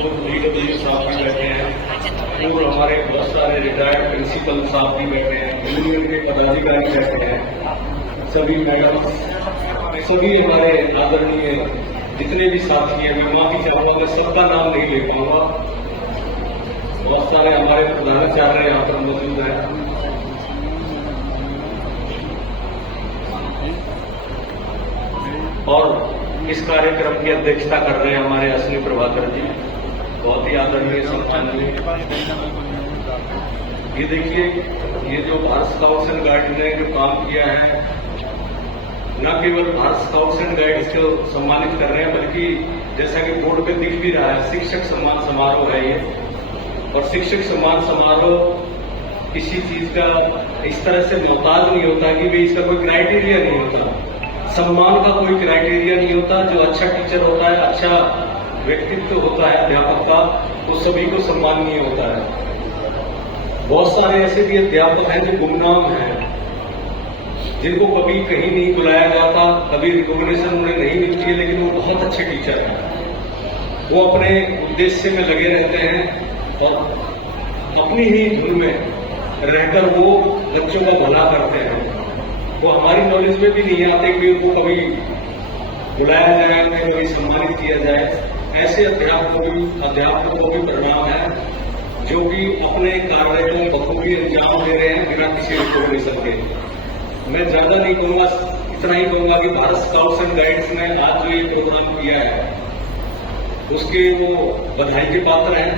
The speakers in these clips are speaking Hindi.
और DW साहब भी बैठे हैं और हमारे बहुत सारे रिटायर्ड प्रिंसिपल साहब भी बैठे हैं, यूनियन के पदाधिकारी बैठे हैं, सभी मैडम, सभी हमारे आदरणीय जितने भी साथी हैं, मैं माफी चाहूंगा, मैं सबका नाम नहीं ले पाऊंगा। बहुत सारे हमारे प्रधानाचार्य यहाँ पर मौजूद हैं। और इस कार्यक्रम की अध्यक्षता कर रहे हैं हमारे अश्विनी प्रभाकर जी, बहुत ही आदरणीय संस्थान जी। ये देखिए, ये जो भारत स्काउट्स एंड गाइड्स ने जो काम किया है, न केवल भारत स्काउट्स एंड गाइड्स को सम्मानित कर रहे हैं, बल्कि जैसा कि बोर्ड पे दिख भी रहा है, शिक्षक सम्मान समारोह है ये। और शिक्षक सम्मान समारोह किसी चीज का इस तरह से मोहताज नहीं होता कि भाई इसका कोई क्राइटेरिया नहीं होता, सम्मान का कोई क्राइटेरिया नहीं होता। जो अच्छा टीचर होता है, अच्छा व्यक्तित्व होता है अध्यापक का, वो सभी को सम्मानीय होता है। बहुत सारे ऐसे भी अध्यापक हैं जो गुमनाम हैं, जिनको कभी कहीं नहीं बुलाया जाता, कभी रिकॉग्निशन उन्हें नहीं मिलती है, लेकिन वो बहुत अच्छे टीचर हैं। वो अपने उद्देश्य में लगे रहते हैं और अपनी ही धुन में रहकर वो बच्चों का भला करते हैं। वो हमारी नॉलेज में भी नहीं आते कि उनको कभी बुलाया जाए, उन्हें कभी सम्मानित किया जाए। ऐसे अध्यापकों को भी प्रणाम है जो कि अपने कार्य को बखूबी अंजाम दे रहे हैं बिना किसी रिकॉग्निशन के। मैं ज्यादा नहीं कहूंगा, इतना ही कहूंगा कि भारत स्काउट्स एंड गाइड्स ने आज जो ये प्रोग्राम किया है उसके वो बधाई के पात्र हैं,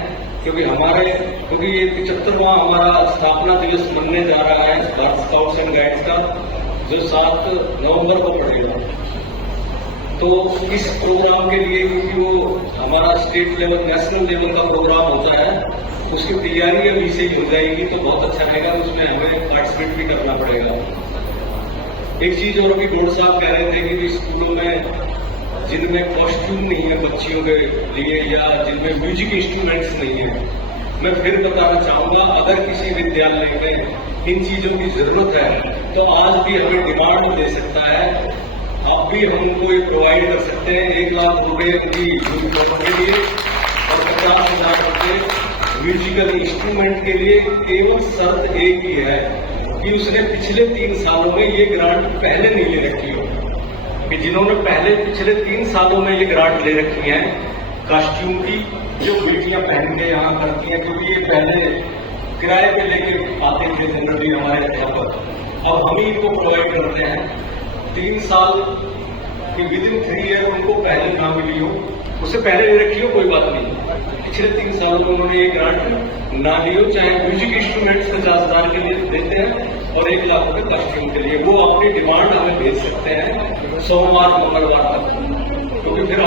क्योंकि ये 75वां हमारा स्थापना दिवस मनने जा रहा है भारत स्काउट्स एंड गाइड्स का, जो 7 नवंबर को पड़ेगा। तो इस प्रोग्राम के लिए, क्योंकि वो हमारा स्टेट लेवल, नेशनल लेवल का प्रोग्राम होता है, उसकी तैयारी अभी से ही हो जाएगी तो बहुत अच्छा रहेगा। उसमें हमें पार्टिसिपेट भी करना पड़ेगा। एक चीज और भी बोर्ड साहब कह रहे थे कि स्कूलों में जिनमें कॉस्ट्यूम नहीं है बच्चियों के लिए, या जिनमें म्यूजिक इंस्ट्रूमेंट्स नहीं है, मैं फिर बताना चाहूंगा, अगर किसी विद्यालय में इन चीजों की जरूरत है तो आज भी हमें डिमांड दे सकता है, आप भी हम उनको ये प्रोवाइड कर सकते हैं। 1 लाख रुपए उनकी यूनिफॉर्म के लिए और 50,000 रुपए म्यूजिकल इंस्ट्रूमेंट के लिए। केवल शर्त एक ही है कि उसने पिछले 3 सालों में ये ग्रांट पहले नहीं ले रखी हो, कि जिन्होंने पिछले 3 सालों में ये ग्रांट ले रखी है कॉस्ट्यूम की, जो बेटियां पहन के यहाँ करती हैं, क्योंकि ये पहले किराए पे लेके आते थे जनरली हमारे अध्यापक, अब हम ही इनको प्रोवाइड करते हैं। 3 साल की विदिन 3 ईयर उनको पहले ना मिली हो, उससे पहले ले रखी हो कोई बात नहीं, पिछले 3 सालों में उन्होंने ये ग्रांट ना ली हो, चाहे म्यूजिक इंस्ट्रूमेंट्स 50,000 के लिए देते हैं और 1 लाख रुपए कॉस्ट्यूम के लिए, वो अपनी डिमांड हमें भेज सकते हैं सोमवार मंगलवार तक, क्योंकि फिर